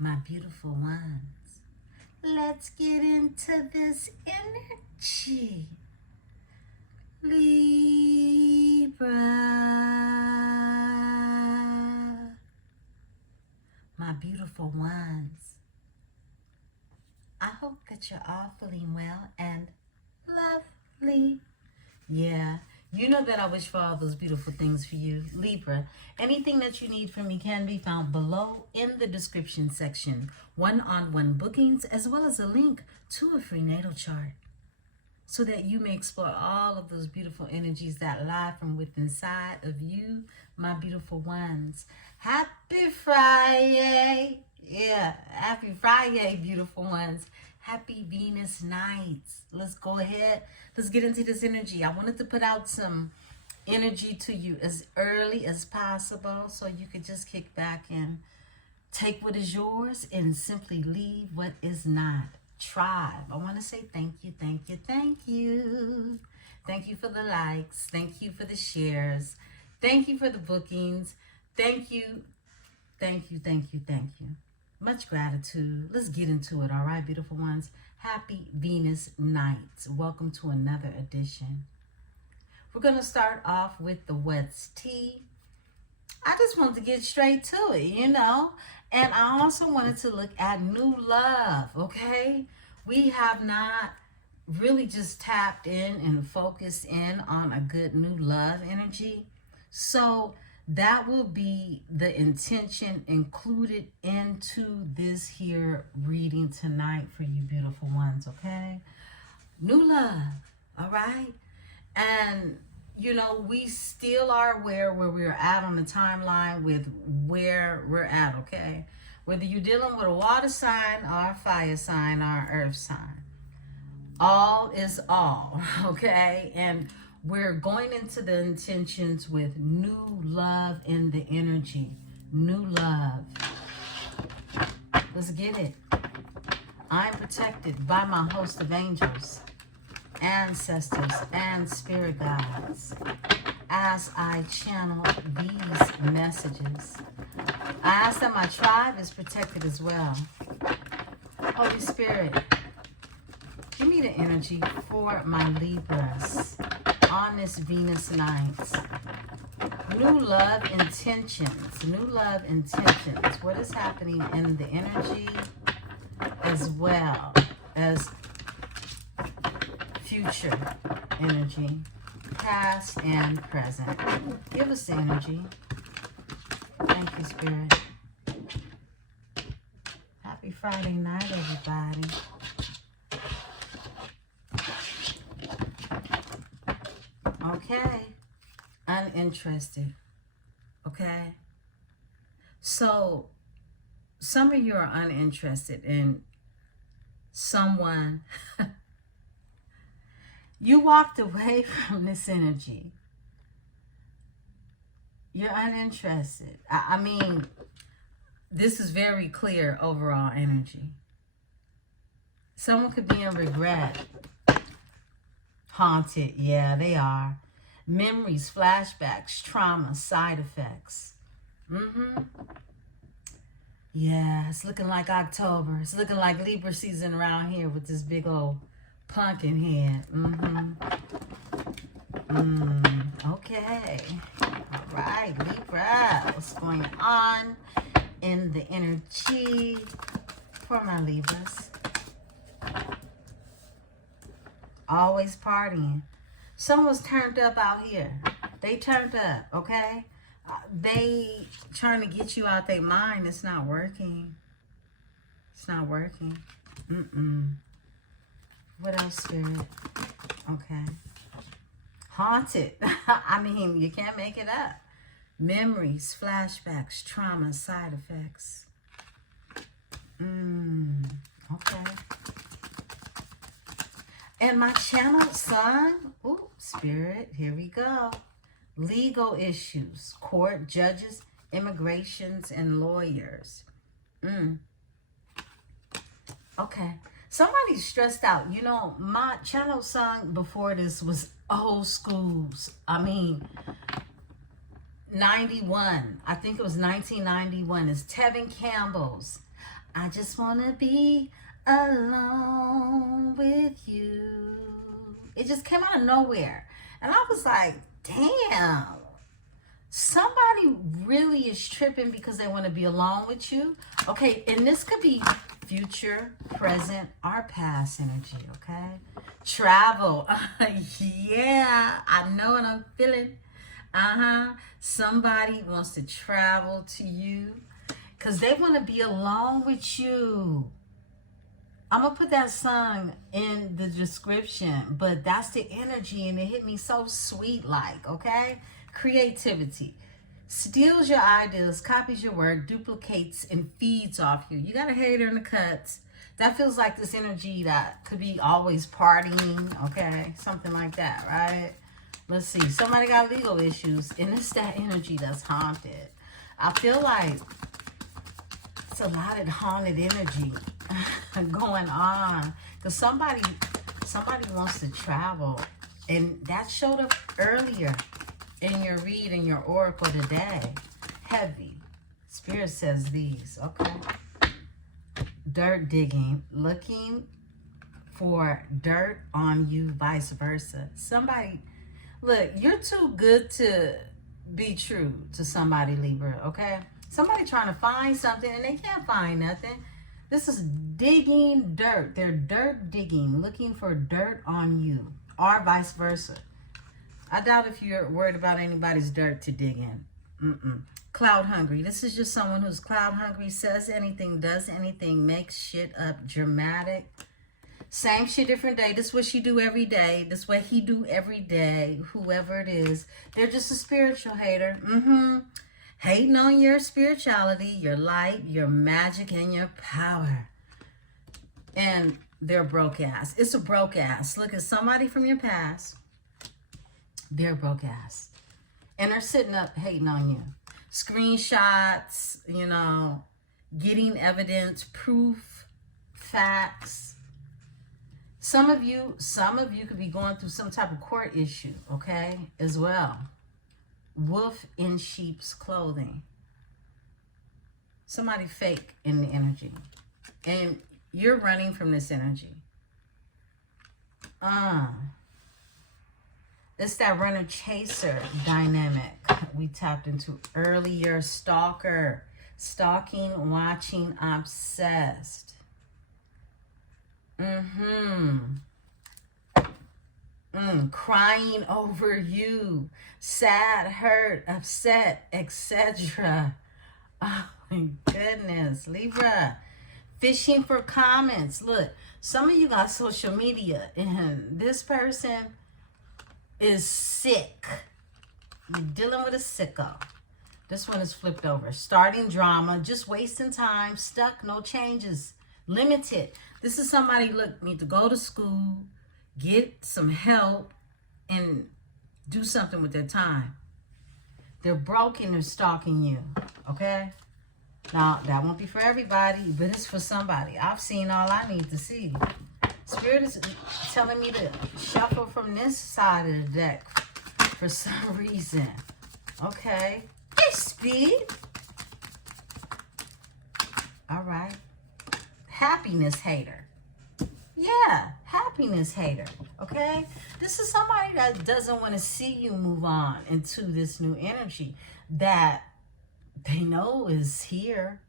My beautiful ones, let's get into this energy. Libra. My beautiful ones, I hope that you're all feeling well and lovely. Yeah, you know that I wish for all those beautiful things for you, Libra. Anything that you need from me can be found below in the description section. One-on-one bookings, as well as a link to a free natal chart, so that you may explore all of those beautiful energies that lie from within inside of you, my beautiful ones. Happy Friday. Yeah, happy Friday, beautiful ones. Happy Venus nights. Let's go ahead. Let's get into this energy. I wanted to put out some energy to you as early as possible so you could just kick back and take what is yours and simply leave what is not. Tribe, I want to say thank you, thank you, thank you. Thank you for the likes. Thank you for the shares. Thank you for the bookings. Thank you, thank you, thank you, thank you. Much gratitude. Let's get into it, all right, beautiful ones. Happy Venus nights. Welcome to another edition. We're going to start off with the what's tea. I just wanted to get straight to it, you know. And I also wanted to look at new love, okay? We have not really just tapped in and focused in on a good new love energy. So that will be the intention included into this here reading tonight for you beautiful ones, okay? New love, all right? And, you know, we still are aware where we're at on the timeline with where we're at, okay? Whether you're dealing with a water sign or a fire sign or an earth sign, all is all, okay? And we're going into the intentions with new love in the energy. New love. Let's get it. I'm protected by my host of angels, ancestors, and spirit guides as I channel these messages. I ask that my tribe is protected as well. Holy Spirit, give me the energy for my Libras on this Venus night. New love intentions. New love intentions. What is happening in the energy as well as future energy, past and present. Give us the energy. Thank you, Spirit. Happy Friday night, everybody. Okay. Uninterested. Okay. So, some of you are uninterested in someone. You walked away from this energy. You're uninterested. I mean, this is very clear overall energy. Someone could be in regret. Haunted. Yeah, they are. Memories, flashbacks, trauma, side effects. Yeah, it's looking like October. It's looking like Libra season around here with this big old pumpkin head. Okay. All right, Libra. What's going on in the energy for my Libras? Always partying. Someone's turned up out here. They turned up, okay? They trying to get you out their mind. It's not working. It's not working. What else, Spirit? Okay. Haunted. I mean, you can't make it up. Memories, flashbacks, trauma, side effects. Okay. And my channel sun, ooh, Spirit, here we go. Legal issues, court, judges, immigrations, and lawyers. Okay. Somebody's stressed out. You know, my channel song before this was old schools. I mean, 91. I think it was 1991. It's Tevin Campbell's I just want to be alone with you. It just came out of nowhere. And I was like, damn, somebody really is tripping because they want to be alone with you. Okay, and this could be future, present, or past energy, okay? Travel. Yeah, I know what I'm feeling. Somebody wants to travel to you because they want to be alone with you. I'm going to put that song in the description, but that's the energy, and it hit me so sweet like, okay? Creativity. Steals your ideas, copies your work, duplicates, and feeds off you. You got a hater in the cuts. That feels like this energy that could be always partying, okay? Something like that, right? Let's see. Somebody got legal issues, and it's that energy that's haunted. I feel like it's a lot of haunted energy going on. Because somebody wants to travel. And that showed up earlier in your read, in your oracle today. Heavy. Spirit says these, okay? Dirt digging. Looking for dirt on you, vice versa. Somebody, look, you're too good to be true to somebody, Libra, okay? Somebody trying to find something and they can't find nothing. This is digging dirt. They're dirt digging, looking for dirt on you, or vice versa. I doubt if you're worried about anybody's dirt to dig in. Cloud hungry. This is just someone who's cloud hungry, says anything, does anything, makes shit up, dramatic. Same shit, different day. This is what she do every day. This is what he do every day. Whoever it is. They're just a spiritual hater. Hating on your spirituality, your light, your magic, and your power. And they're broke ass. It's a broke ass. Look at somebody from your past. They're broke ass. And they're sitting up hating on you. Screenshots, you know, getting evidence, proof, facts. Some of you could be going through some type of court issue, okay, as well. Wolf in sheep's clothing. Somebody fake in the energy. And you're running from this energy. It's that runner chaser dynamic we tapped into earlier. Stalker. Stalking, watching, obsessed. Crying over you, sad, hurt, upset, etc. Oh my goodness, Libra. Fishing for comments. Look, some of you got social media and this person is sick. You're dealing with a sicko. This one is flipped over. Starting drama, just wasting time, stuck, no changes, limited. This is somebody, look, need to go to school, get some help, and do something with their time. They're broken, they're stalking you, okay? Now, that won't be for everybody, but it's for somebody. I've seen all I need to see. Spirit is telling me to shuffle from this side of the deck for some reason. Okay. Hey, Speed. All right. Happiness hater. Yeah, happiness hater, okay? This is somebody that doesn't want to see you move on into this new energy that they know is here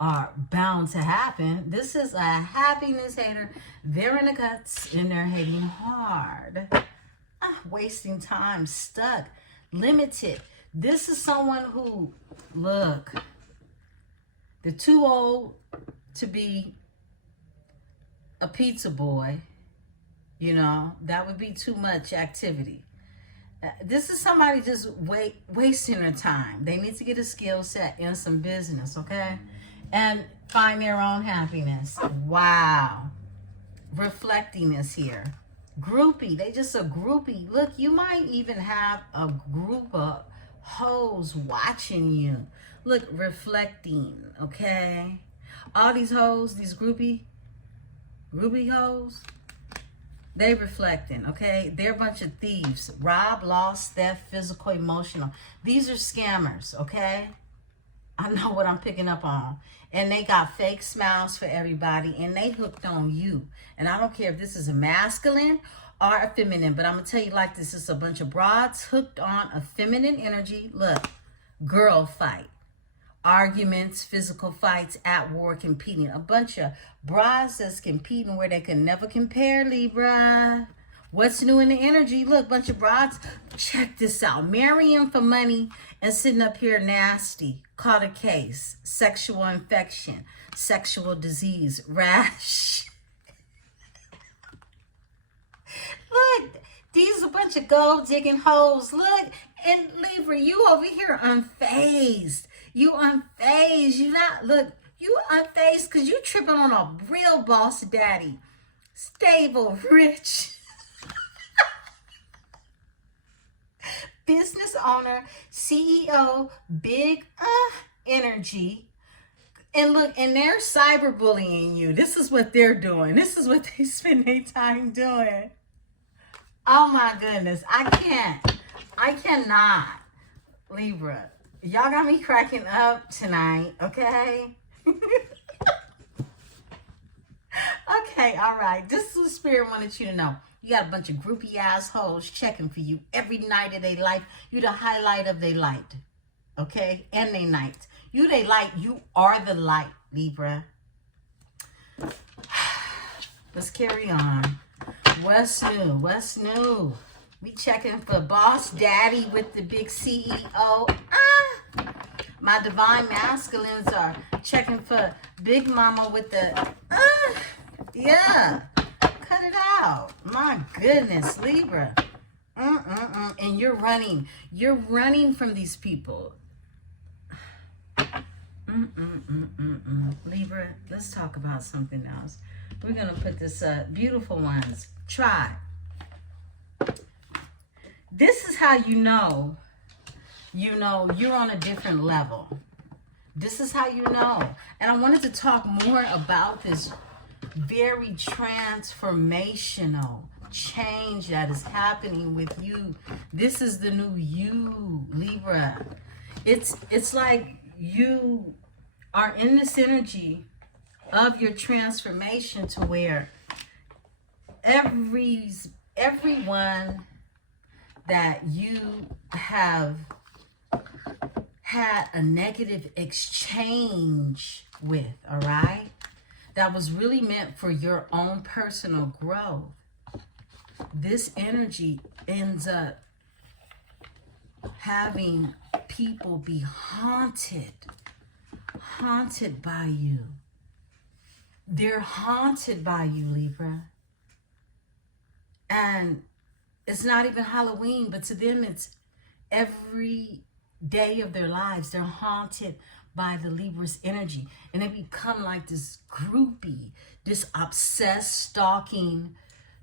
or bound to happen. This is a happiness hater. They're in the guts and they're hating hard. Wasting time, stuck, limited. This is someone who, look, they're too old to be a pizza boy, you know, that would be too much activity. This is somebody just wasting their time. They need to get a skill set in some business, okay? And find their own happiness. Wow. Reflecting this here. Groupie. They just a groupie. Look, you might even have a group of hoes watching you. Look, reflecting, okay? All these hoes, these groupie hoes, they reflecting, okay? They're a bunch of thieves. Rob, lost, theft, physical, emotional. These are scammers, okay? I know what I'm picking up on. And they got fake smiles for everybody, and they hooked on you. And I don't care if this is a masculine or a feminine, but I'm going to tell you like this. It's a bunch of broads hooked on a feminine energy. Look, girl fight. Arguments, physical fights, at war, competing. A bunch of broads that's competing where they can never compare, Libra. What's new in the energy? Look, bunch of broads. Check this out. Marrying for money and sitting up here nasty. Caught a case. Sexual infection. Sexual disease. Rash. Look, these are a bunch of gold digging hoes. Look, and Libra, you over here unfazed. You unfazed. You not, look, you unfazed because you tripping on a real boss daddy. Stable, rich. Business owner, CEO, big energy. And look, and they're cyberbullying you. This is what they're doing. This is what they spend their time doing. Oh my goodness. I cannot. Libra, y'all got me cracking up tonight, okay? Okay, all right. This is what Spirit wanted you to know. You got a bunch of groupie assholes checking for you every night of their life. You the highlight of their light, okay? And their night. You they light. You are the light, Libra. Let's carry on. What's new? What's new? We checking for boss daddy with the big CEO. My divine masculines are checking for big mama with the yeah. Cut it out. My goodness, Libra. And you're running. You're running from these people. Libra, let's talk about something else. We're going to put this beautiful ones. Try. This is how you know you're on a different level. This is how you know. And I wanted to talk more about this very transformational change that is happening with you. This is the new you, Libra. It's like you are in this energy of your transformation to where everyone that you have had a negative exchange with, all right, that was really meant for your own personal growth, this energy ends up having people be haunted by you. They're haunted by you, Libra. And it's not even Halloween, but to them it's every day of their lives. They're haunted by the Libra's energy. And they become like this groupie, this obsessed, stalking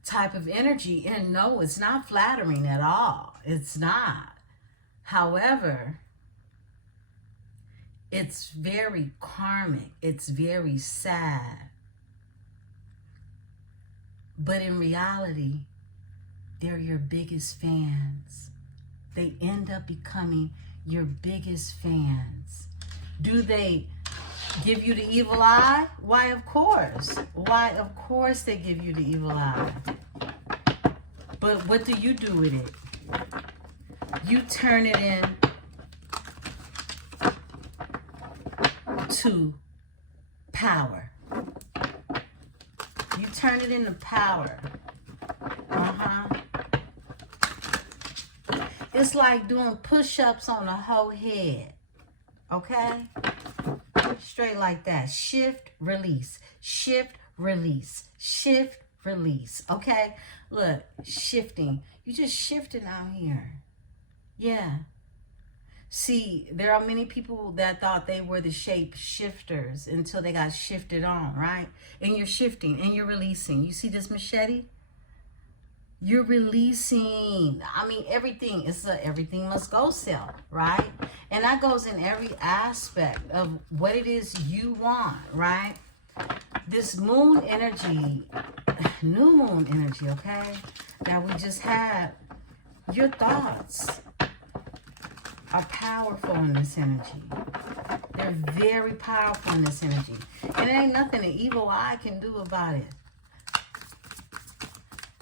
type of energy. And no, it's not flattering at all. It's not. However, it's very karmic. It's very sad. But in reality, they're your biggest fans. They end up becoming your biggest fans. Do they give you the evil eye? Why, of course. Why, of course they give you the evil eye. But what do you do with it? You turn it in to power. You turn it into power. It's like doing push-ups on a whole head. Okay? Straight like that. Shift, release. Shift, release. Shift, release. Okay? Look, shifting. You just shifting out here. Yeah. See, there are many people that thought they were the shape shifters until they got shifted on, right? And you're shifting and you're releasing. You see this machete? You're releasing. I mean, everything. It's a everything must go sale, right? And that goes in every aspect of what it is you want, right? This moon energy, new moon energy, okay, that we just had, your thoughts are powerful in this energy. They're very powerful in this energy. And there ain't nothing an evil eye can do about it.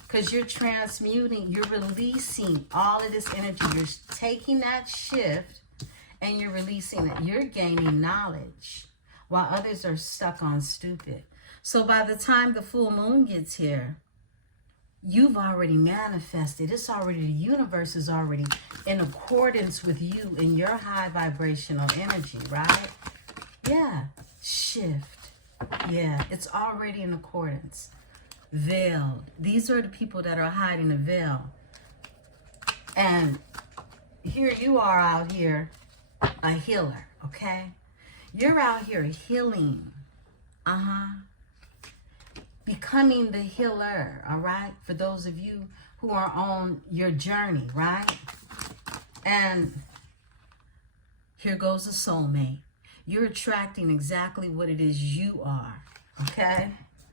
Because you're transmuting, you're releasing all of this energy. You're taking that shift and you're releasing it. You're gaining knowledge while others are stuck on stupid. So by the time the full moon gets here, you've already manifested. It's already, the universe is already in accordance with you in your high vibrational energy, right? Yeah. Shift. Yeah. It's already in accordance. Veiled. These are the people that are hiding the veil. And here you are out here, a healer, okay? You're out here healing. Becoming the healer, all right? For those of you who are on your journey, right? And here goes a soulmate. You're attracting exactly what it is you are, okay?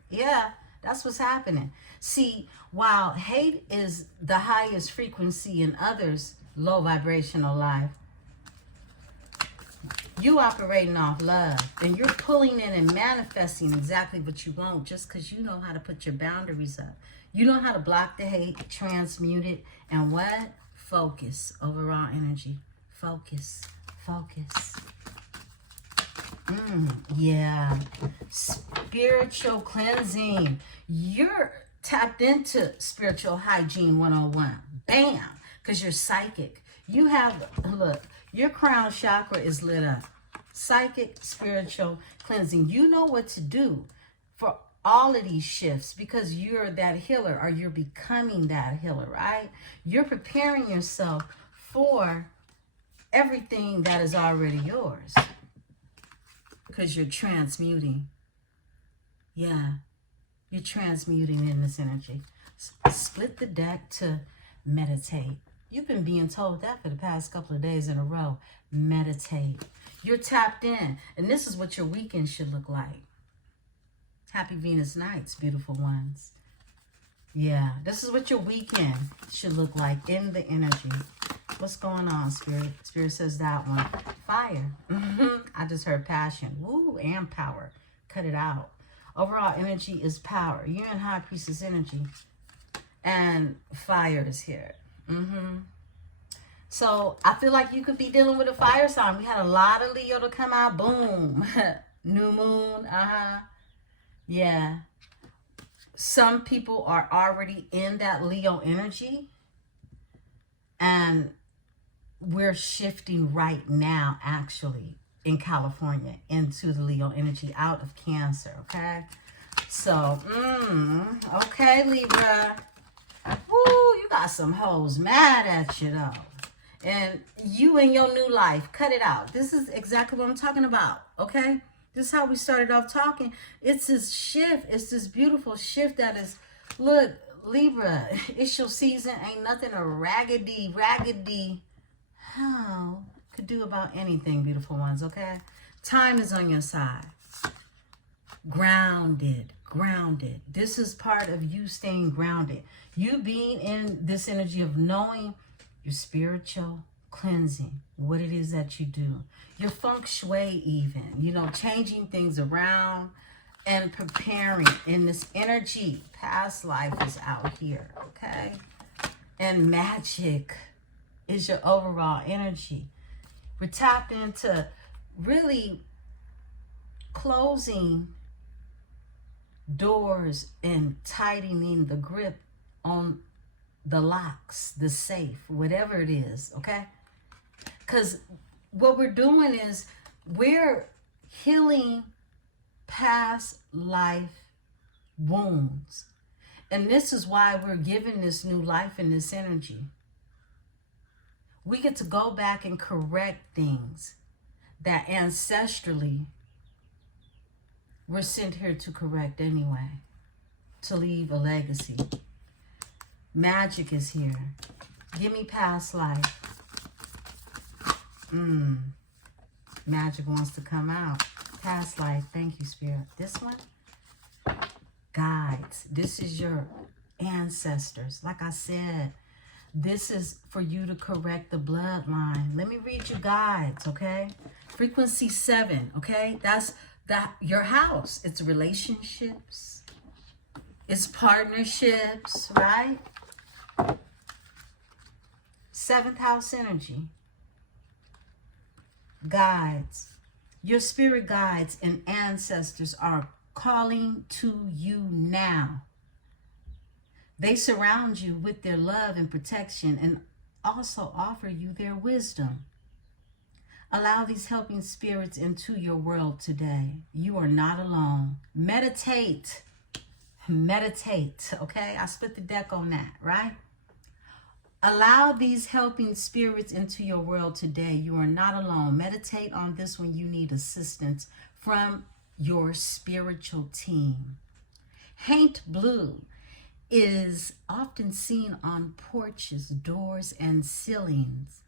Yeah, that's what's happening. See, while hate is the highest frequency in others' low vibrational life, you operating off love, and you're pulling in and manifesting exactly what you want just because you know how to put your boundaries up. You know how to block the hate, transmute it, and what? Focus. Overall energy. Focus. Focus. Yeah. Spiritual cleansing. You're tapped into spiritual hygiene 101. Bam. Because you're psychic. You have, look, your crown chakra is lit up. Psychic, spiritual cleansing. You know what to do for all of these shifts because you're that healer, or you're becoming that healer, right? You're preparing yourself for everything that is already yours because you're transmuting. Yeah, you're transmuting in this energy. Split the deck to meditate. You've been being told that for the past couple of days in a row. Meditate. You're tapped in. And this is what your weekend should look like. Happy Venus nights, beautiful ones. Yeah, this is what your weekend should look like in the energy. What's going on, Spirit? Spirit says that one. Fire. I just heard passion. Woo, and power. Cut it out. Overall energy is power. You're in High Priestess energy. And fire is here. So I feel like you could be dealing with a fire sign. We had a lot of Leo to come out. Boom. New moon. Yeah. Some people are already in that Leo energy. And we're shifting right now, actually, in California into the Leo energy out of Cancer. Okay. So, okay, Libra. Woo, you got some hoes mad at you, though. And you in your new life, cut it out. This is exactly what I'm talking about, okay? This is how we started off talking. It's this shift. It's this beautiful shift that is, look, Libra, it's your season. Ain't nothing a raggedy how could do about anything, beautiful ones, okay? Time is on your side. Grounded. This is part of you staying grounded. You being in this energy of knowing your spiritual cleansing, what it is that you do. Your feng shui even, you know, changing things around and preparing in this energy. Past life is out here, okay? And magic is your overall energy. We're tapped into really closing doors and tightening the grip on the locks, the safe, whatever it is, okay? Because what we're doing is we're healing past life wounds. And this is why we're given this new life and this energy. We get to go back and correct things that ancestrally we're sent here to correct anyway, to leave a legacy. Magic is here. Give me past life. Magic wants to come out. Past life. Thank you, Spirit. This one? Guides. This is your ancestors. Like I said, This is for you to correct the bloodline. Let me read you guides, okay? Frequency 7, okay? That's your house. It's relationships. It's partnerships, right? 7th house energy. Guides. Your spirit guides and ancestors are calling to you now. They surround you with their love and protection and also offer you their wisdom. Allow these helping spirits into your world today. You are not alone. Meditate. Meditate, okay? I split the deck on that, right? Allow these helping spirits into your world today. You are not alone. Meditate on this when you need assistance from your spiritual team. Paint blue is often seen on porches, doors, and ceilings.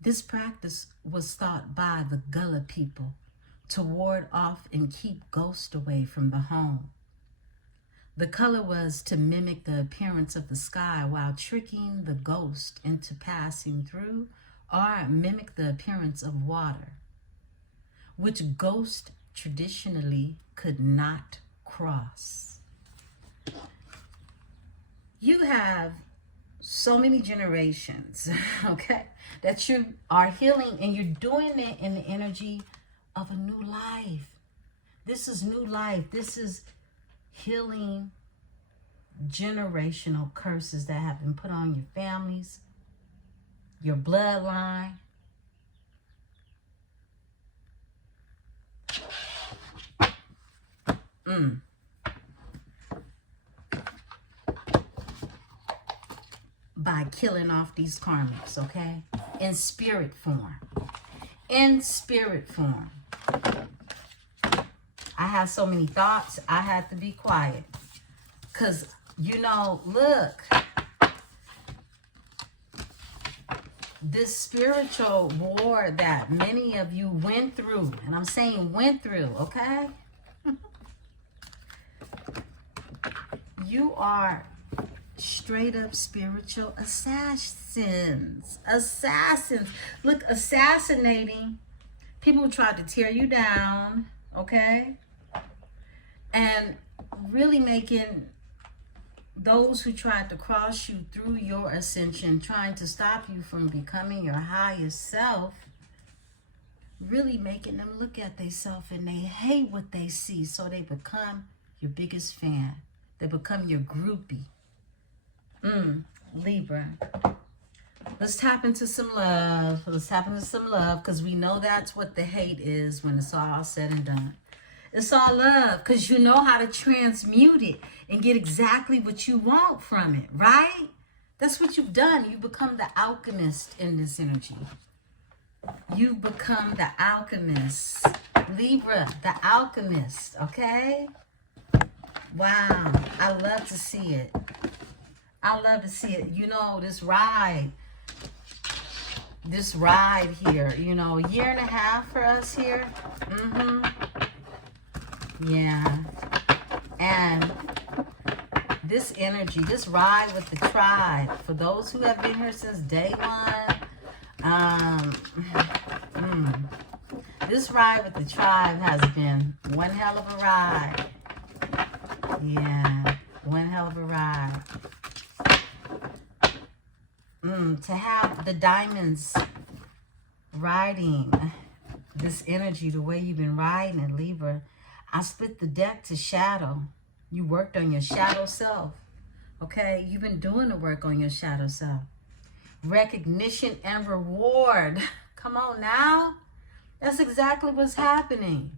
This practice was thought by the Gullah people to ward off and keep ghosts away from the home. The color was to mimic the appearance of the sky while tricking the ghost into passing through, or mimic the appearance of water, which ghosts traditionally could not cross. You have so many generations, okay, that you are healing, and you're doing it in the energy of a new life. This is new life. This is healing generational curses that have been put on your families, your bloodline. By killing off these karmics, okay? In spirit form. In spirit form. I have so many thoughts, I had to be quiet. Because, you know, look. This spiritual war that many of you went through, and I'm saying went through, okay? You are straight up spiritual assassins. Assassins. Look, assassinating people who tried to tear you down, okay? And really making those who tried to cross you through your ascension, trying to stop you from becoming your highest self, really making them look at themselves and they hate what they see, so they become your biggest fan. They become your groupie. Libra. Let's tap into some love. Let's tap into some love, because we know that's what the hate is when it's all said and done. It's all love, because you know how to transmute it and get exactly what you want from it, right? That's what you've done. You become the alchemist in this energy. You become the alchemist. Libra, the alchemist, okay? Wow, I love to see it. I love to see it. You know, this ride here, you know, a year and a half for us here. Yeah. And this energy, this ride with the tribe, for those who have been here since day one, this ride with the tribe has been one hell of a ride. Yeah, one hell of a ride. To have the diamonds riding this energy the way you've been riding it, Libra. I split the deck to shadow. You worked on your shadow self. Okay? You've been doing the work on your shadow self. Recognition and reward. Come on now. That's exactly what's happening.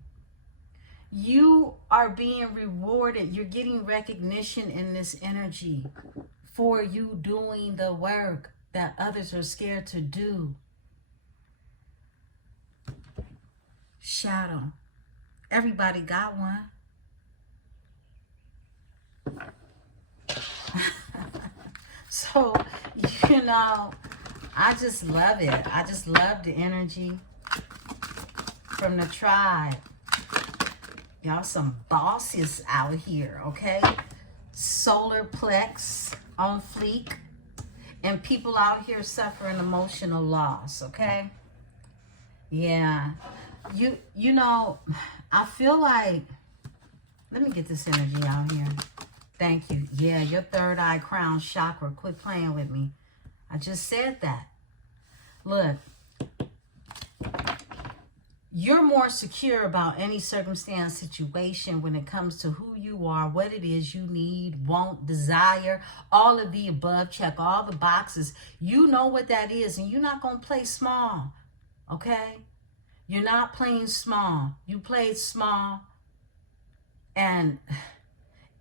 You are being rewarded. You're getting recognition in this energy for you doing the work that others are scared to do. Shadow. Everybody got one. So, you know, I just love it. I just love the energy from the tribe. Y'all some bosses out here, okay? Solar plex on fleek. And people out here suffering emotional loss, okay? Yeah. You know, I feel like, let me get this energy out here. Thank you. Yeah, your third eye crown chakra. Quit playing with me. I just said that. Look, you're more secure about any circumstance, situation when it comes to who you are, what it is you need, want, desire, all of the above, check all the boxes. You know what that is, and you're not going to play small, okay? You're not playing small. You played small, and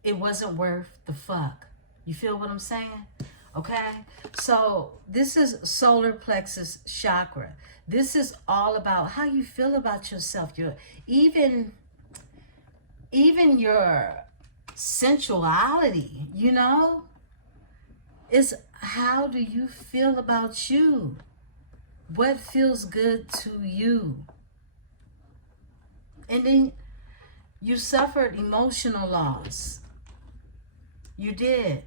it wasn't worth the fuck. You feel what I'm saying? Okay? So this is solar plexus chakra. This is all about how you feel about yourself. Your even your sensuality, you know? Is how do you feel about you? What feels good to you? And then you suffered emotional loss. You did.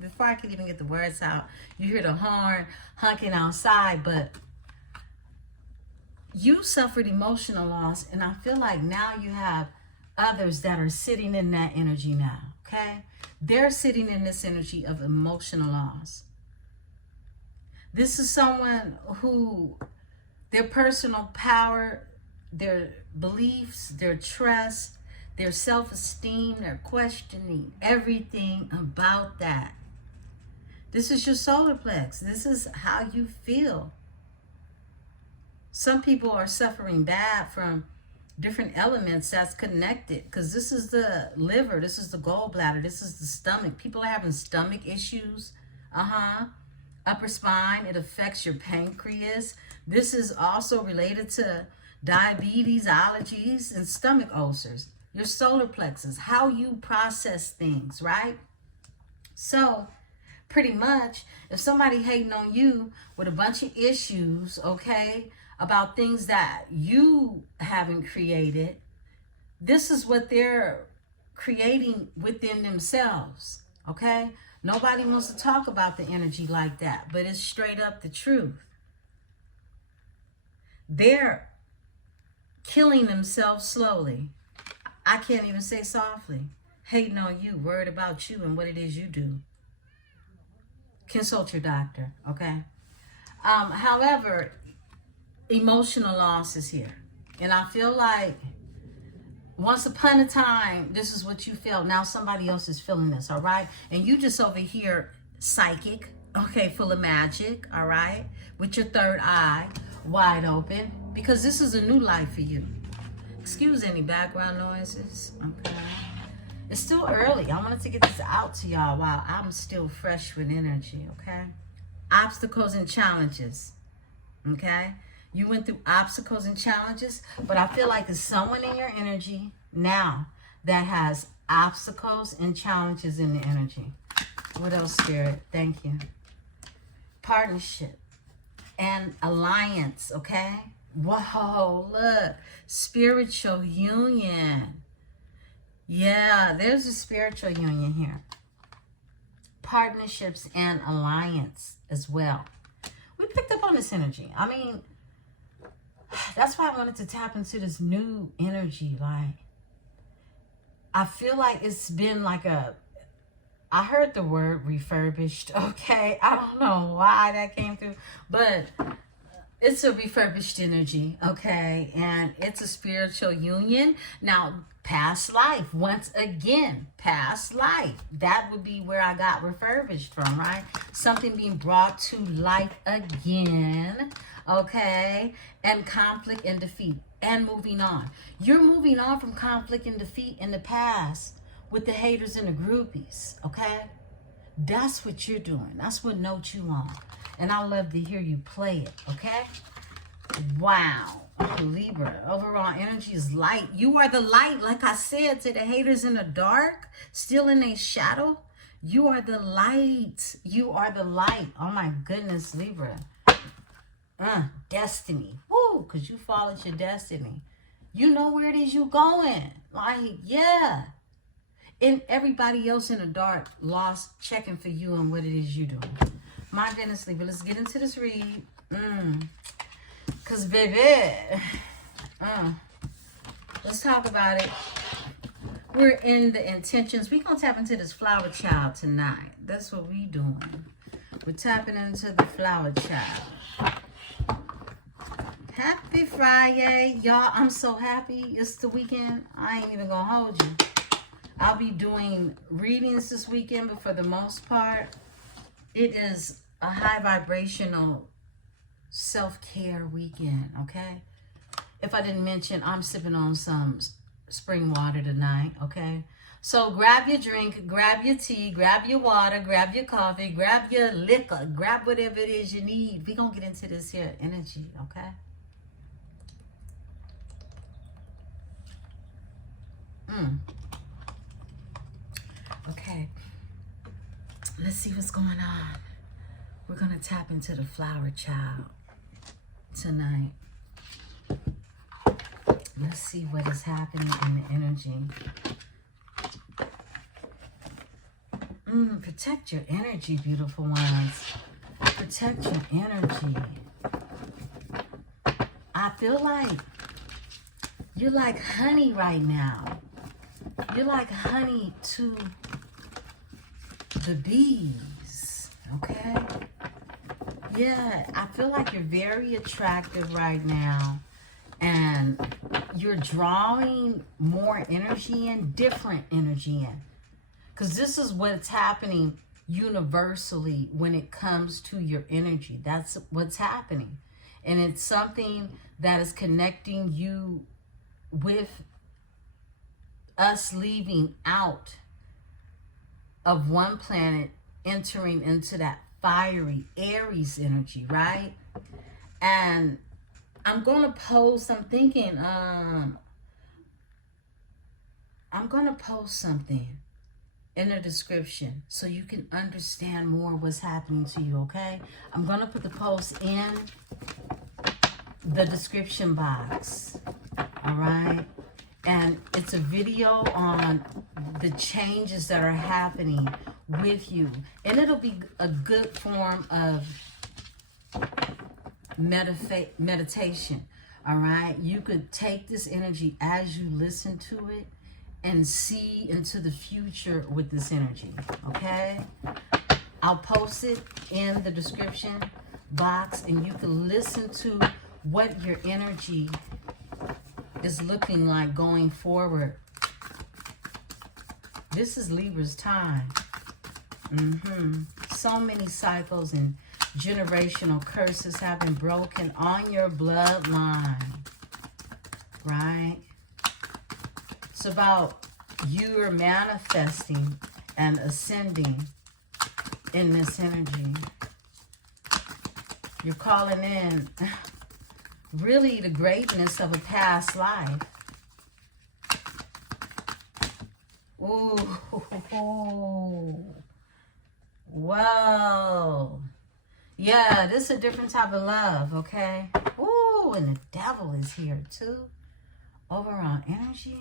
Before I could even get the words out, you hear the horn honking outside, but you suffered emotional loss, and I feel like now you have others that are sitting in that energy now, okay? They're sitting in this energy of emotional loss. This is someone who their personal power, their beliefs, their trust, their self-esteem, they're questioning everything about that. This is your solar plex. This is how you feel. Some people are suffering bad from different elements that's connected, because this is the liver, this is the gallbladder, this is the stomach. People are having stomach issues. Upper spine, it affects your pancreas. This is also related to diabetes, allergies, and stomach ulcers. Your solar plexus, how you process things, right? So pretty much, if somebody hating on you with a bunch of issues, okay, about things that you haven't created, this is what they're creating within themselves, okay? Nobody wants to talk about the energy like that, but it's straight up the truth. They're killing themselves slowly. I can't even say softly. Hating on you, worried about you and what it is you do. Consult your doctor, okay? However, emotional loss is here. And I feel like once upon a time, this is what you felt. Now somebody else is feeling this, all right? And you just over here, psychic, okay, full of magic, all right? With your third eye wide open, because this is a new life for you. Excuse any background noises, okay? It's still early. I wanted to get this out to y'all while I'm still fresh with energy, okay? Obstacles and challenges, okay? You went through obstacles and challenges, but I feel like there's someone in your energy now that has obstacles and challenges in the energy. What else, Spirit? Thank you. Partnership and alliance, okay? Whoa, look. Spiritual union. Yeah, there's a spiritual union here. Partnerships and alliance as well. We picked up on this energy. I mean, that's why I wanted to tap into this new energy. Like, I feel like it's been like I heard the word refurbished, okay? I don't know why that came through, but it's a refurbished energy, okay? And it's a spiritual union. Now, past life, once again, past life. That would be where I got refurbished from, right? Something being brought to life again, okay? And conflict and defeat and moving on. You're moving on from conflict and defeat in the past with the haters and the groupies, okay? That's what you're doing. That's what note you on. And I love to hear you play it, okay? Wow. Libra, overall energy is light. You are the light, like I said, to the haters in the dark, still in a shadow. You are the light. You are the light. Oh my goodness, Libra. Destiny. Woo, because you followed your destiny. You know where it is you going. Like, yeah. And everybody else in the dark lost checking for you and what it is you doing. My goodness, Libra, let's get into this read. Because, baby, let's talk about it. We're in the intentions. We're going to tap into this flower child tonight. That's what we doing. We're tapping into the flower child. Happy Friday. Y'all, I'm so happy. It's the weekend. I ain't even going to hold you. I'll be doing readings this weekend, but for the most part, it is a high vibrational self-care weekend, okay? If I didn't mention, I'm sipping on some spring water tonight, okay? So grab your drink, grab your tea, grab your water, grab your coffee, grab your liquor, grab whatever it is you need. We're going to get into this here energy, okay? Okay, let's see what's going on. We're going to tap into the flower child tonight. Let's see what is happening in the energy. Protect your energy, beautiful ones. Protect your energy. I feel like you're like honey right now. You're like honey to the bees, okay? Yeah, I feel like you're very attractive right now, and you're drawing more energy in, different energy in, because this is what's happening universally when it comes to your energy. That's what's happening, and it's something that is connecting you with us leaving out of one planet, entering into that fiery Aries energy, right? And I'm going to post, I'm thinking, I'm going to post something in the description so you can understand more what's happening to you, okay? I'm going to put the post in the description box, all right? And it's a video on the changes that are happening with you. And it'll be a good form of meditation, all right? You could take this energy as you listen to it and see into the future with this energy, okay? I'll post it in the description box, and you can listen to what your energy is looking like going forward. This is Libra's time. So many cycles and generational curses have been broken on your bloodline, right? It's about you are manifesting and ascending in this energy. You're calling in really the greatness of a past life. Ooh, whoa. Yeah, this is a different type of love, okay? Ooh, and the devil is here too. Overall energy.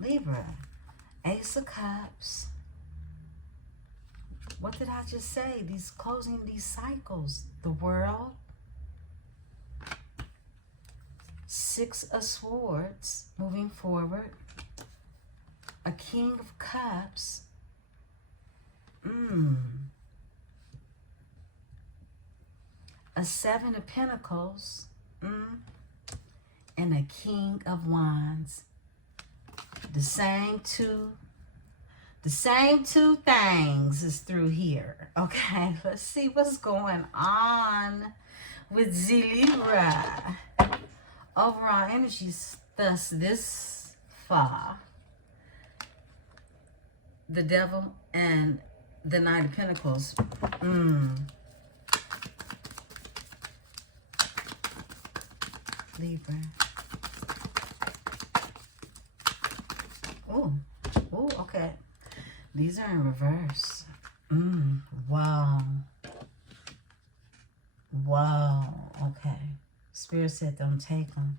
Libra. Ace of Cups. What did I just say? Closing these cycles. The World. Six of Swords, moving forward. A King of Cups. A Seven of Pentacles. And a King of Wands. The same two things is through here. Okay, let's see what's going on with Libra. Overall energies thus this far. The Devil and the Knight of Pentacles. Libra. Oh, okay. These are in reverse. Wow. Okay. Spirit said don't take them.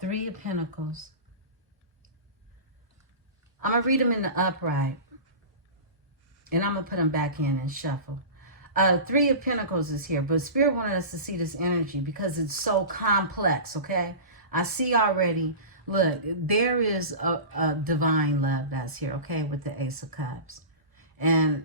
Three of Pentacles. I'm going to read them in the upright. And I'm going to put them back in and shuffle. Three of Pentacles is here. But Spirit wanted us to see this energy because it's so complex, okay? I see already. Look, there is a divine love that's here, okay, with the Ace of Cups. And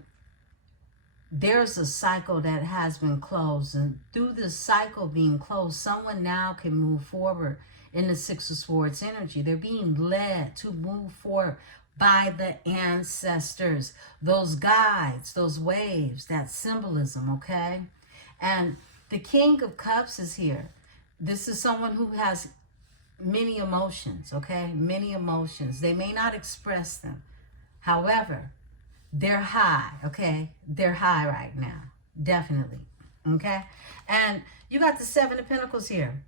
there's a cycle that has been closed. And through this cycle being closed, someone now can move forward in the Six of Swords energy. They're being led to move forward by the ancestors, those guides, those waves, that symbolism, okay? And the King of Cups is here. This is someone who has many emotions, okay? Many emotions. They may not express them. However, they're high, okay? They're high right now, definitely, okay? And you got the Seven of Pentacles here.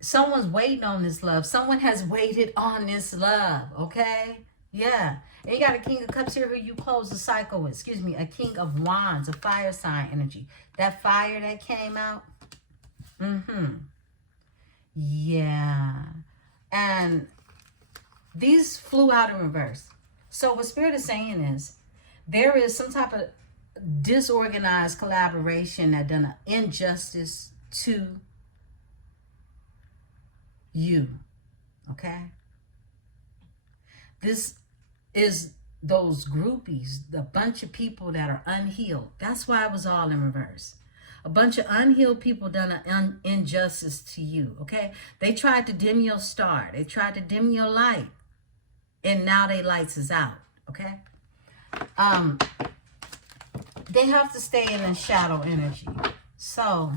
Someone's waiting on this love. Someone has waited on this love, okay? Yeah. And you got a King of Cups here who you close the cycle with. Excuse me, a King of Wands, a fire sign energy. That fire that came out. Yeah. And these flew out in reverse. So what Spirit is saying is there is some type of disorganized collaboration that done an injustice to you, okay? This is those groupies, the bunch of people that are unhealed. That's why it was all in reverse. A bunch of unhealed people done an injustice to you, okay? They tried to dim your star. They tried to dim your light. And now their lights is out, okay? They have to stay in the shadow energy. So,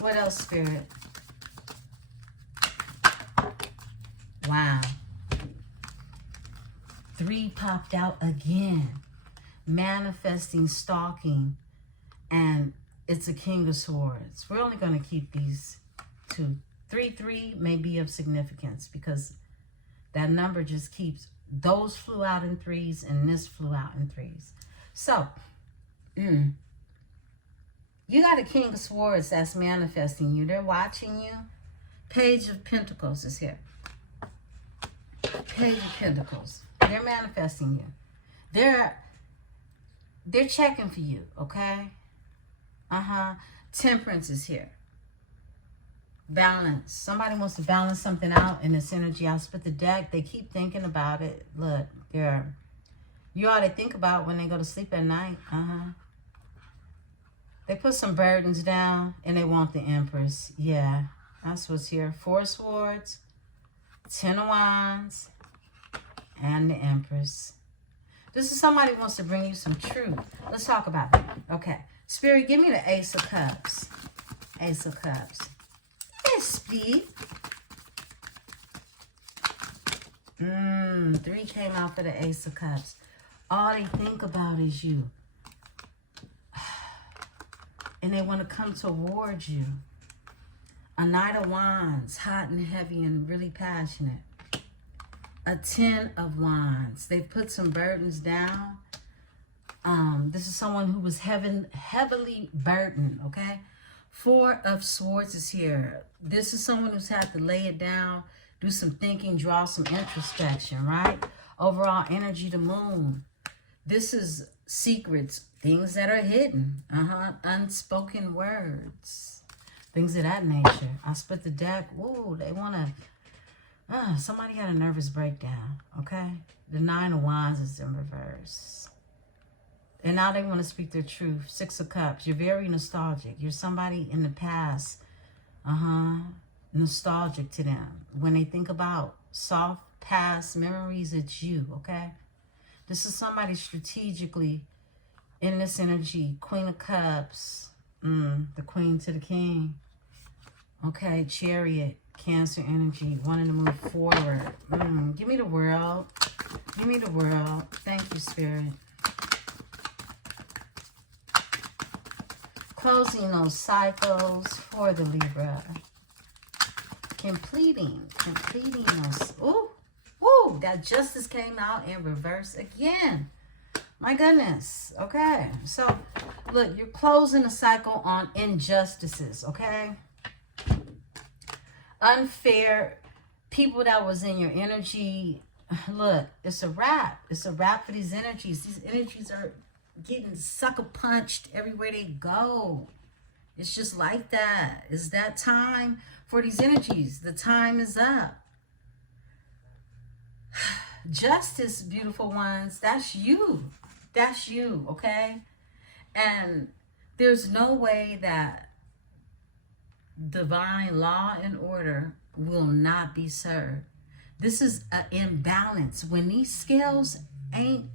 what else, Spirit? Wow. 3 popped out again. Manifesting, stalking, and it's a King of Swords. We're only going to keep these 2. 3 may be of significance because that number just keeps, those flew out in 3s and this flew out in 3s. So, you got a King of Swords that's manifesting you. They're watching you. Page of Pentacles is here. Page of Pentacles. They're manifesting you. They're checking for you, okay? Temperance is here. Balance. Somebody wants to balance something out in this energy. I'll split the deck. They keep thinking about it. Look, you ought to think about when they go to sleep at night. They put some burdens down and they want the Empress. Yeah, that's what's here. 4 of Swords, 10 of Wands, and the Empress. This is somebody who wants to bring you some truth. Let's talk about it. Okay. Spirit, give me the Ace of Cups. Ace of Cups. Yes, speed. 3 came out for the Ace of Cups. All they think about is you. And they want to come towards you. A Knight of Wands, hot and heavy and really passionate. A 10 of Wands. They've put some burdens down. This is someone who was heavily burdened, okay? 4 of Swords is here. This is someone who's had to lay it down, do some thinking, draw some introspection, right? Overall energy, the Moon. This is secrets, things that are hidden, unspoken words, things of that nature. I split the deck. Ooh, they want to, somebody had a nervous breakdown, okay? The 9 of Wands is in reverse. And now they want to speak their truth. 6 of Cups. You're very nostalgic. You're somebody in the past. Nostalgic to them. When they think about soft past memories, it's you, okay? This is somebody strategically in this energy. Queen of Cups. The Queen to the King. Okay, Chariot. Cancer energy. Wanting to move forward. Give me the World. Give me the World. Thank you, Spirit. Closing those cycles for the Libra. Completing those. Ooh, that Justice came out in reverse again. My goodness. Okay, so look, you're closing a cycle on injustices, okay? unfair people that was in your energy. Look, it's a wrap. It's a wrap for these energies. These energies are getting sucker punched everywhere they go. It's just like that. It's that time for these energies. The time is up. Justice, beautiful ones, that's you. That's you, okay? And there's no way that divine law and order will not be served. This is an imbalance. When these scales ain't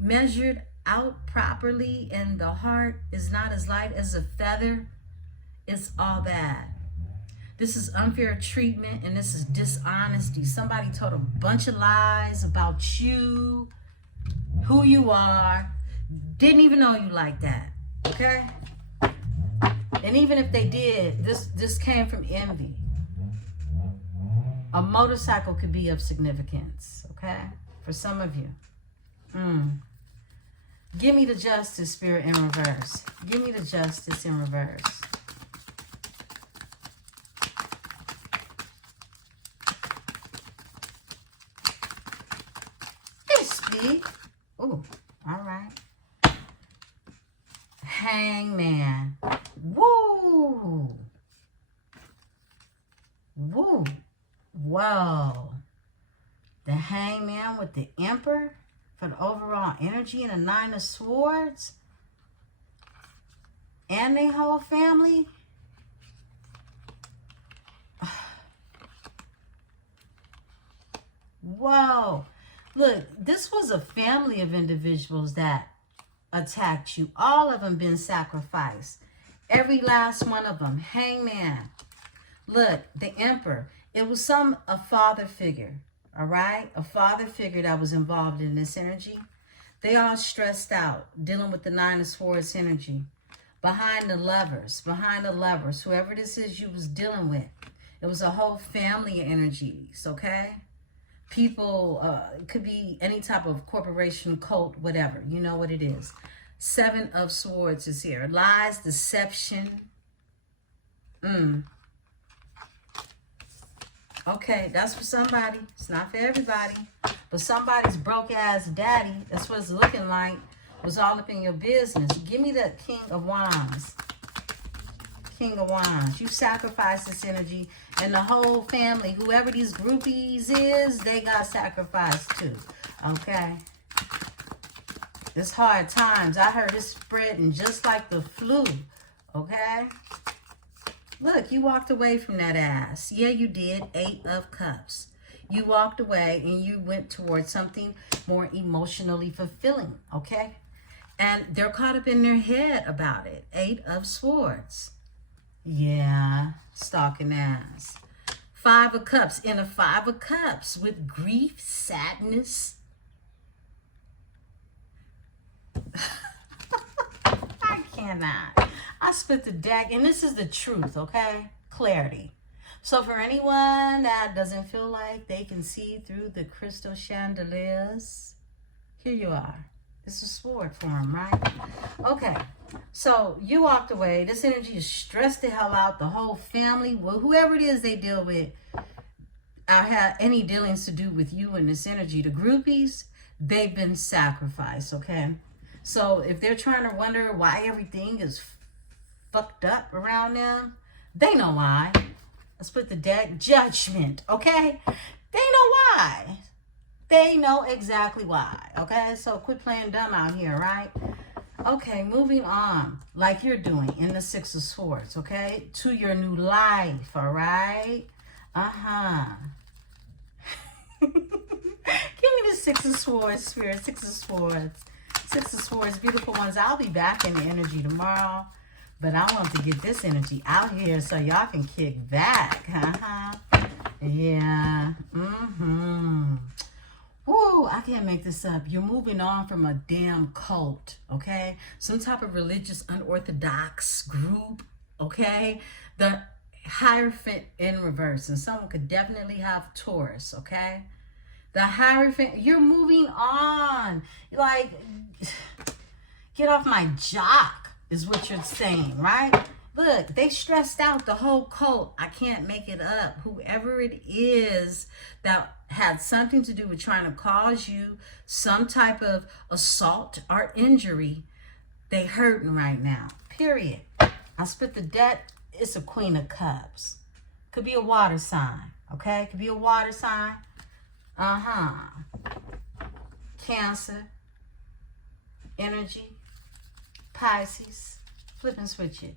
measured out properly and the heart is not as light as a feather, it's all bad. This is unfair treatment and this is dishonesty. Somebody told a bunch of lies about you, who you are, didn't even know you like that, okay? And even if they did, this came from envy. A motorcycle could be of significance, okay? For some of you. Give me the justice, Spirit, in reverse. Give me the justice in reverse. Oh, all right. Hangman. Woo. Woo. Whoa. The Hangman with the Emperor for the overall energy and the Nine of Swords. And their whole family. Whoa. Look, this was a family of individuals that attacked you. All of them been sacrificed. Every last one of them. Hangman. Look, the Emperor. It was a father figure. All right? A father figure that was involved in this energy. They all stressed out, dealing with the Nine of Swords energy. Behind the lovers, whoever this is you was dealing with. It was a whole family of energies, okay? People, could be any type of corporation, cult, whatever. You know what it is. Seven of Swords is here. Lies, deception. Okay, that's for somebody. It's not for everybody. But somebody's broke-ass daddy, that's what it's looking like, was all up in your business. Give me the King of Wands. King of Wands. You sacrifice this energy, and the whole family, whoever these groupies is, they got sacrificed too. Okay? It's hard times. I heard it's spreading just like the flu. Okay? Look, you walked away from that ass. Yeah, you did. 8 of Cups. You walked away and you went towards something more emotionally fulfilling. Okay? And they're caught up in their head about it. 8 of Swords. Yeah, stalking ass. 5 of Cups. In a 5 of Cups with grief, sadness. I cannot. I split the deck, and this is the truth, okay? Clarity. So for anyone that doesn't feel like they can see through the crystal chandeliers, here you are. It's a sword form, right? Okay, so you walked away. This energy is stressed the hell out. The whole family, well, whoever it is they deal with, have any dealings to do with you and this energy. The groupies, they've been sacrificed, okay? So if they're trying to wonder why everything is fucked up around them, they know why. Let's put the deck. Judgment, okay? They know why. They know exactly why, okay? So quit playing dumb out here, right? Okay, moving on, like you're doing in the 6 of Swords, okay? To your new life, all right? Give me the 6 of Swords, Spirit. 6 of Swords. 6 of Swords, beautiful ones. I'll be back in the energy tomorrow, but I want to get this energy out here so y'all can kick back. Yeah. Woo, I can't make this up. You're moving on from a damn cult, okay? Some type of religious unorthodox group, okay? The Hierophant in reverse, and someone could definitely have Taurus, okay? The Hierophant, you're moving on. Like, get off my jock is what you're saying, right? Look, they stressed out the whole cult. I can't make it up. Whoever it is that had something to do with trying to cause you some type of assault or injury, they hurting right now. Period. I split the deck. It's a Queen of Cups. Could be a water sign. Okay? Could be a water sign. Cancer. Energy. Pisces. Flip and switch it.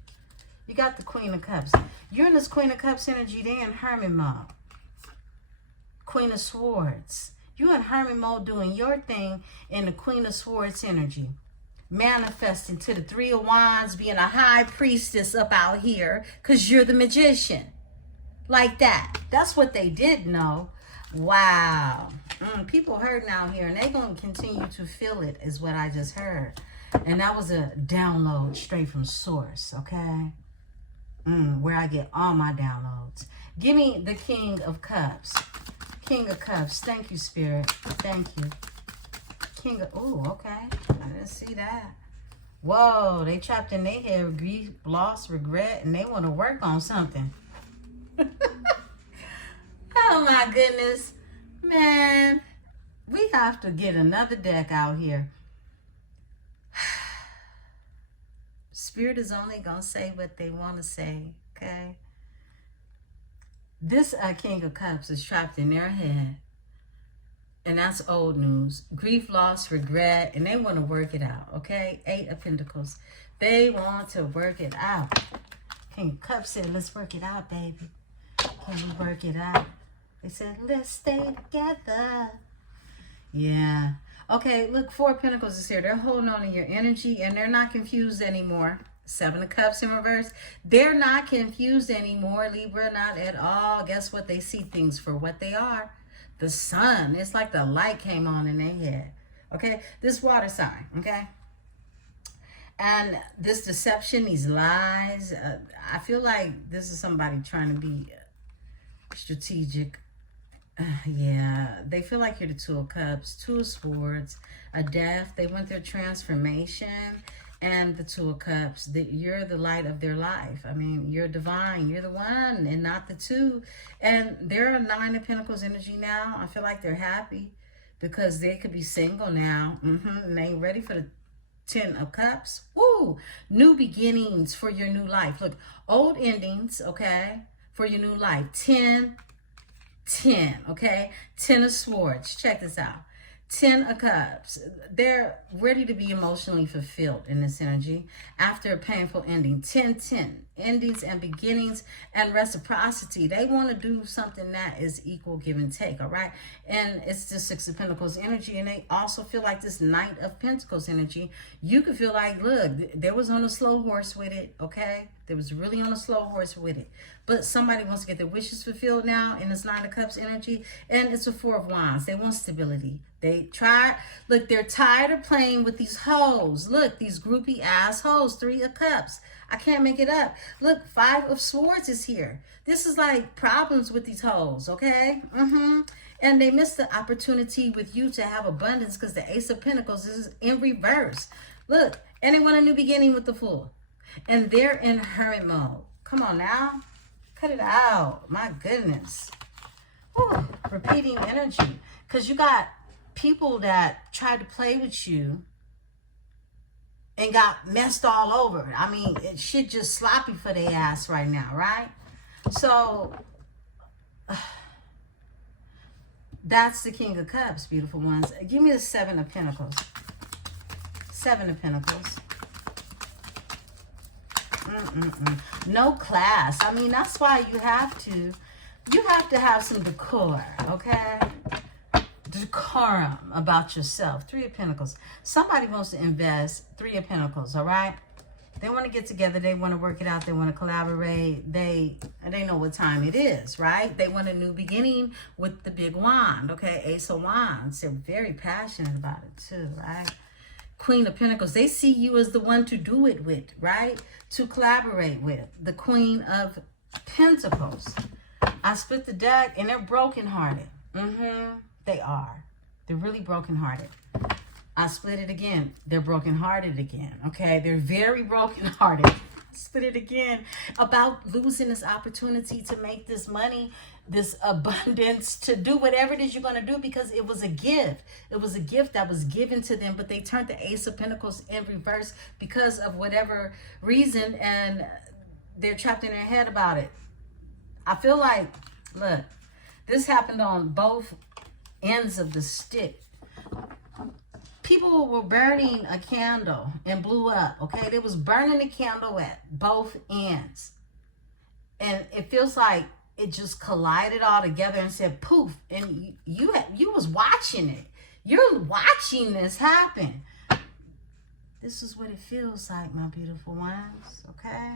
You got the Queen of Cups. You're in this Queen of Cups energy. They're in hermit mode. Queen of Swords. You're in hermit mode doing your thing in the Queen of Swords energy. Manifesting to the Three of Wands, being a high priestess up out here because you're the magician. Like that. That's what they did know. Wow. People hurting out here and they're going to continue to feel it is what I just heard. And that was a download straight from source, okay? Where I get all my downloads. Give me the King of Cups. King of Cups. Thank you, Spirit. Thank you. King of... Oh, okay. I didn't see that. Whoa. They trapped in their head grief, loss, regret, and they want to work on something. Oh, my goodness. Man, we have to get another deck out here. Spirit is only going to say what they want to say, okay? This King of Cups is trapped in their head. And that's old news. Grief, loss, regret, and they want to work it out, okay? 8 of Pentacles. They want to work it out. King of Cups said, let's work it out, baby. Can we work it out? They said, let's stay together. Yeah. Okay, look, 4 of Pentacles is here. They're holding on to your energy, and they're not confused anymore. 7 of Cups in reverse. They're not confused anymore, Libra, not at all. Guess what? They see things for what they are. The sun. It's like the light came on in their head. Okay? This water sign, okay? And this deception, these lies, I feel like this is somebody trying to be strategic. Yeah, they feel like you're the 2 of Cups, 2 of Swords, a death. They went through transformation, and the 2 of Cups. You're the light of their life. I mean, you're divine. You're the one and not the 2. And they're a 9 of Pentacles energy now. I feel like they're happy because they could be single now. And they ain't ready for the 10 of Cups. Woo! New beginnings for your new life. Look, old endings, okay, for your new life. 10, okay? 10 of Swords. Check this out. 10 of Cups. They're ready to be emotionally fulfilled in this energy after a painful ending. 10. Endings and beginnings and reciprocity. They want to do something that is equal give and take, all right? And it's the 6 of Pentacles energy, and they also feel like this Knight of Pentacles energy. You could feel like, look, there was on a slow horse with it, okay? There was really on a slow horse with it. But somebody wants to get their wishes fulfilled now in this 9 of Cups energy. And it's a 4 of Wands. They want stability. They try. Look, they're tired of playing with these hoes. Look, these groupie ass hoes. 3 of Cups. I can't make it up. Look, 5 of Swords is here. This is like problems with these hoes, okay? And they missed the opportunity with you to have abundance because the Ace of Pentacles is in reverse. Look, and they want a new beginning with the Fool. And they're in hermit mode. Come on now. Cut it out. My goodness. Whew. Repeating energy. Because you got people that tried to play with you and got messed all over. I mean, shit just sloppy for their ass right now, right? So, that's the King of Cups, beautiful ones. Give me the 7 of Pentacles. 7 of Pentacles. No class. I mean, that's why you have to have some decor, okay? Decorum about yourself. 3 of Pentacles. Somebody wants to invest. 3 of Pentacles, all right? They want to get together. They want to work it out. They want to collaborate. They know what time it is, right? They want a new beginning with the big wand, okay? Ace of Wands. They're very passionate about it too, right? Queen of Pentacles. They see you as the one to do it with, right? To collaborate with. The Queen of Pentacles. I split the deck and they're brokenhearted. They are. They're really brokenhearted. I split it again. They're brokenhearted again. Okay, they're very brokenhearted. Spit it again. About losing this opportunity to make this money, this abundance, to do whatever it is you're going to do, because it was a gift. It was a gift that was given to them, but they turned the Ace of Pentacles in reverse because of whatever reason, and they're trapped in their head about it. I feel like, look, this happened on both ends of the stick. People were burning a candle and blew up, okay? They was burning a candle at both ends. And it feels like it just collided all together and said poof. And you was watching it. You're watching this happen. This is what it feels like, my beautiful ones, okay?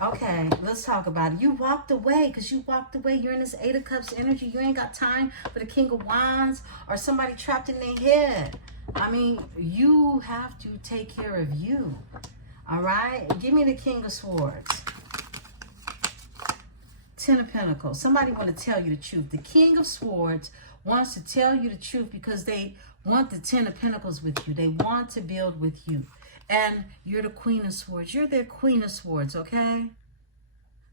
Okay, let's talk about it. You walked away because you walked away. You're in this Eight of Cups energy. You ain't got time for the King of Wands or somebody trapped in their head. I mean, you have to take care of you. All right? Give me the King of Swords. Ten of Pentacles. Somebody want to tell you the truth. The King of Swords wants to tell you the truth because they want the Ten of Pentacles with you. They want to build with you. And you're the Queen of Swords. You're their Queen of Swords, okay?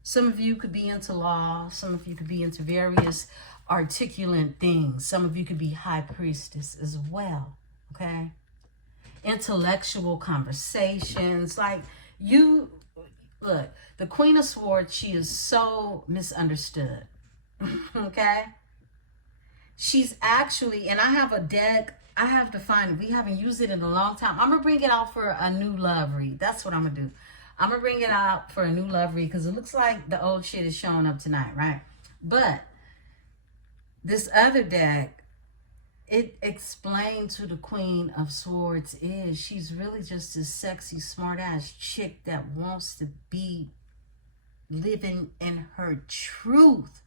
Some of you could be into law. Some of you could be into various articulate things. Some of you could be High Priestess as well, okay? Intellectual conversations. Like, you, look, the Queen of Swords, she is so misunderstood, okay? She's actually, and I have a deck, I have to find it. We haven't used it in a long time. I'm going to bring it out for a new love read. That's what I'm going to do. I'm going to bring it out for a new love read because it looks like the old shit is showing up tonight, right? But this other deck, it explains who the Queen of Swords is. She's really just this sexy, smart-ass chick that wants to be living in her truth.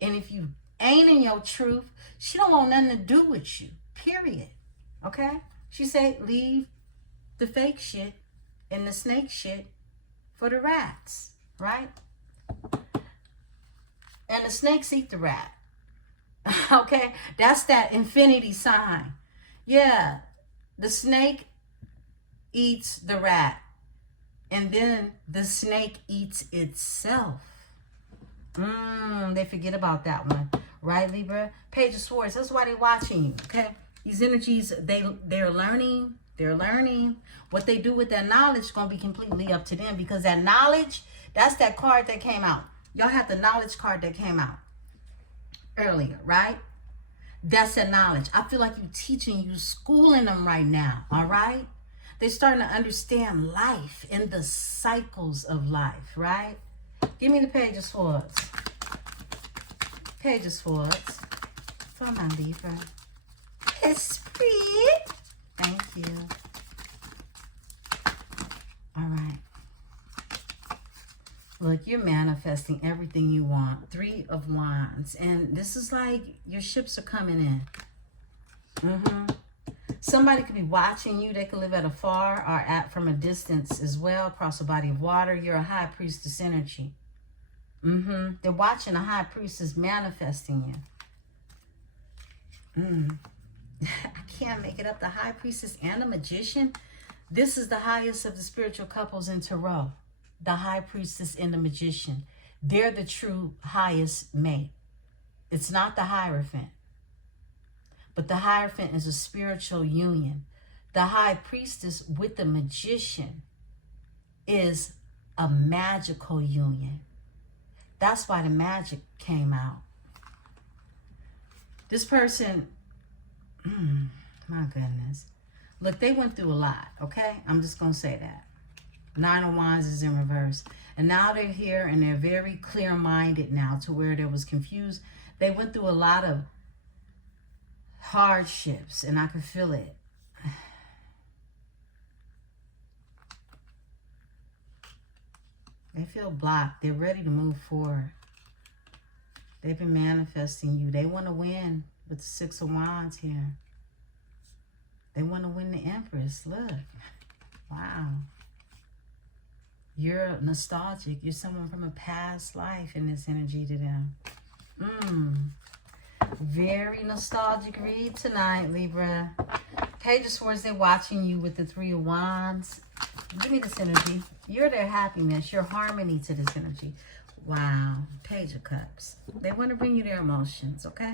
And if you ain't in your truth, she don't want nothing to do with you. Period. Okay? She said, leave the fake shit and the snake shit for the rats. Right? And the snakes eat the rat. Okay? That's that infinity sign. Yeah. The snake eats the rat. And then the snake eats itself. They forget about that one. Right, Libra? Page of Swords. That's why they're watching you. Okay? These energies, they're learning. They're learning. What they do with that knowledge is going to be completely up to them, because that knowledge, that's that card that came out. Y'all have the knowledge card that came out earlier, right? That's that knowledge. I feel like you're teaching, you schooling them right now, all right? They're starting to understand life and the cycles of life, right? Give me the Page of Swords. Page of Swords. For my Libra. Esprit. Thank you. All right. Look, you're manifesting everything you want. Three of Wands. And this is like your ships are coming in. Somebody could be watching you. They could live at a far or from a distance as well, across a body of water. You're a High Priestess energy. They're watching a High Priestess manifesting you. I can't make it up. The High Priestess and the Magician. This is the highest of the spiritual couples in Tarot. The High Priestess and the Magician. They're the true highest mate. It's not the Hierophant. But the Hierophant is a spiritual union. The High Priestess with the Magician is a magical union. That's why the magic came out. This person, my goodness. Look, they went through a lot, okay? I'm just going to say that. Nine of Wands is in reverse. And now they're here and they're very clear-minded now, to where there was confused. They went through a lot of hardships, and I could feel it. They feel blocked. They're ready to move forward. They've been manifesting you. They want to win with the Six of Wands here. They want to win the Empress. Look. Wow. You're nostalgic. You're someone from a past life in this energy to them. Very nostalgic read tonight, Libra. Page of Swords, they're watching you with the Three of Wands. Give me this energy. You're their happiness, your harmony to this energy. Wow. Page of Cups. They want to bring you their emotions, okay?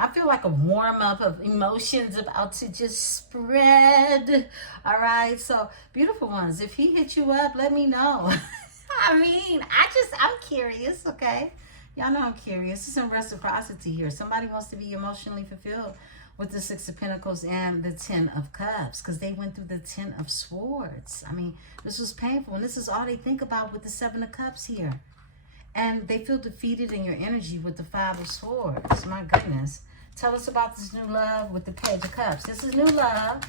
I feel like a warm-up of emotions about to just spread. All right? So, beautiful ones, if he hit you up, let me know. I mean, I'm curious, okay? Y'all know I'm curious. There's some reciprocity here. Somebody wants to be emotionally fulfilled with the Six of Pentacles and the Ten of Cups, because they went through the Ten of Swords. I mean, this was painful, and this is all they think about with the Seven of Cups here. And they feel defeated in your energy with the Five of Swords. My goodness. Tell us about this new love with the Page of Cups. This is new love.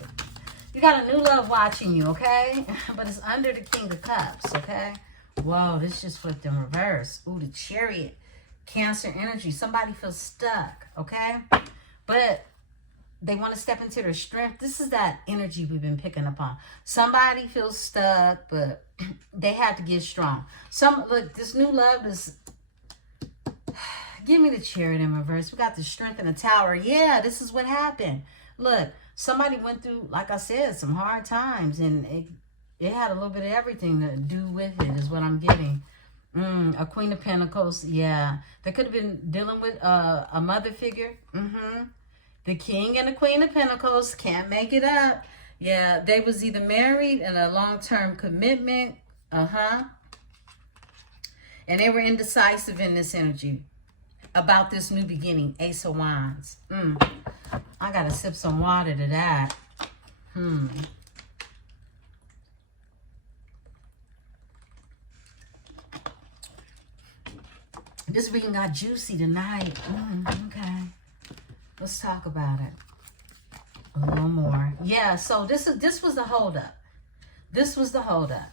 You got a new love watching you, okay? But it's under the King of Cups, okay? Whoa, this just flipped in reverse. Ooh, the Chariot. Cancer energy. Somebody feels stuck, okay? But they want to step into their strength. This is that energy we've been picking up on. Somebody feels stuck, but they had to get strong. Look, this new love is... Give me the Chariot in reverse. We got the Strength and the Tower. Yeah, this is what happened. Look, somebody went through, like I said, some hard times, and it had a little bit of everything to do with it, is what I'm getting. A Queen of Pentacles. Yeah, they could have been dealing with a mother figure. The King and the Queen of Pentacles can't make it up. Yeah, they was either married in a long-term commitment. And they were indecisive in this energy about this new beginning. Ace of Wands. I gotta sip some water to that. This reading got juicy tonight. Okay. Let's talk about it a little more. Yeah, so this was the holdup. This was the holdup.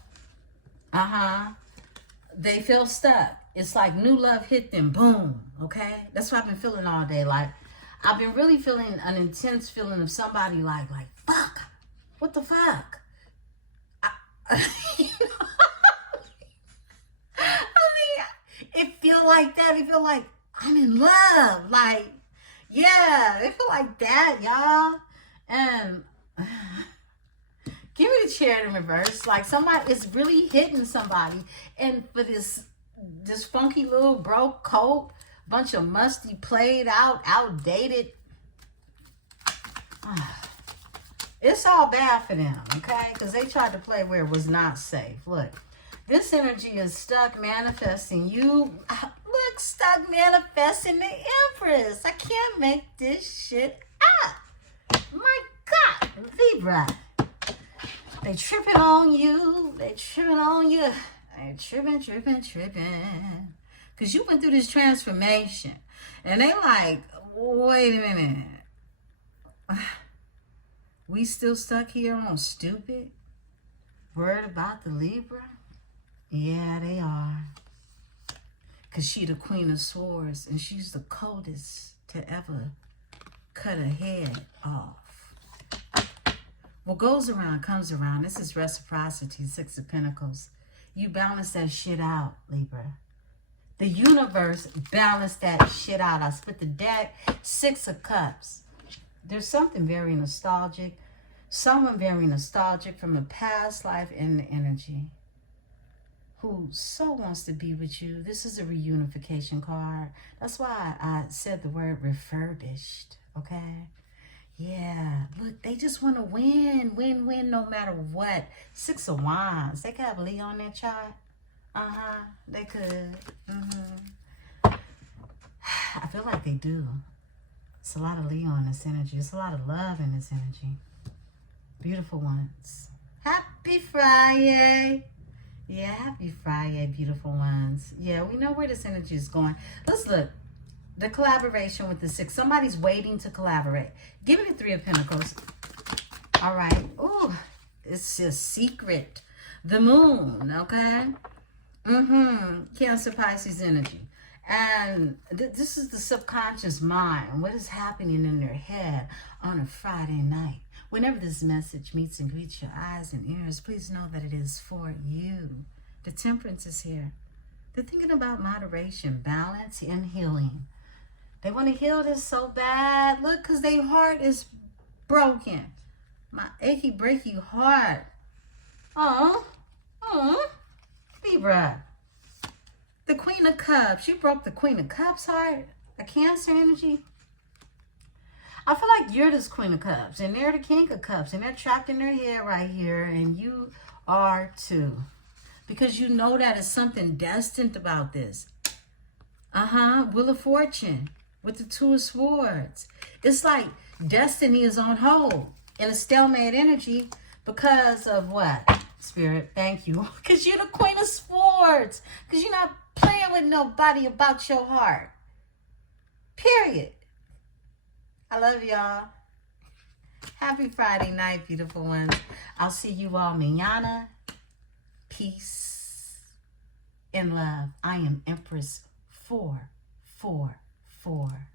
They feel stuck. It's like new love hit them. Boom. Okay? That's what I've been feeling all day. Like, I've been really feeling an intense feeling of somebody like, fuck. What the fuck? You know? I mean, it feel like that. It feel like I'm in love. Like, yeah, it feel like that, y'all. And give me the Chariot in reverse. Like, somebody is really hitting somebody, and for this funky little broke coat, bunch of musty, played out, outdated. It's all bad for them, okay? Because they tried to play where it was not safe. Look, this energy is stuck manifesting. You look stuck manifesting the Empress. I can't make this shit up. My God, Libra. They tripping on you. They tripping on you. They tripping. Because you went through this transformation. And they like, wait a minute. We still stuck here on stupid? Worried about the Libra? Yeah, they are. Because she the Queen of Swords. And she's the coldest to ever cut her head off. What goes around comes around. This is reciprocity, Six of Pentacles. You balance that shit out, Libra. The universe balanced that shit out. I split the deck. Six of Cups. There's something very nostalgic. Someone very nostalgic from a past life in the energy who so wants to be with you. This is a reunification card. That's why I said the word refurbished, okay? Yeah, look, they just want to win no matter what. Six of Wands. They could have Leo on their chart. They could. I feel like they do. It's a lot of Leo in this energy. It's a lot of love in this energy. Beautiful ones. Happy Friday. Yeah, happy Friday, beautiful ones. Yeah, we know where this energy is going. Let's look. The collaboration with the Six. Somebody's waiting to collaborate. Give me the Three of Pentacles. All right. Ooh, it's a secret. The Moon, okay? Cancer, Pisces energy. And this is the subconscious mind. What is happening in their head on a Friday night? Whenever this message meets and greets your eyes and ears, please know that it is for you. The Temperance is here. They're thinking about moderation, balance, and healing. They want to heal this so bad. Look, because their heart is broken. My achy, breaky heart. Oh, Libra. The Queen of Cups. You broke the Queen of Cups heart. A Cancer energy. I feel like you're this Queen of Cups, and they're the King of Cups, and they're trapped in their head right here, and you are too. Because you know that is something destined about this. Wheel of Fortune with the Two of Swords. It's like destiny is on hold in a stalemate energy because of what? Spirit, thank you. Because you're the Queen of Swords. Because you're not playing with nobody about your heart. Period. I love y'all. Happy Friday night, beautiful ones. I'll see you all mañana. Peace and love. I am Empress 444.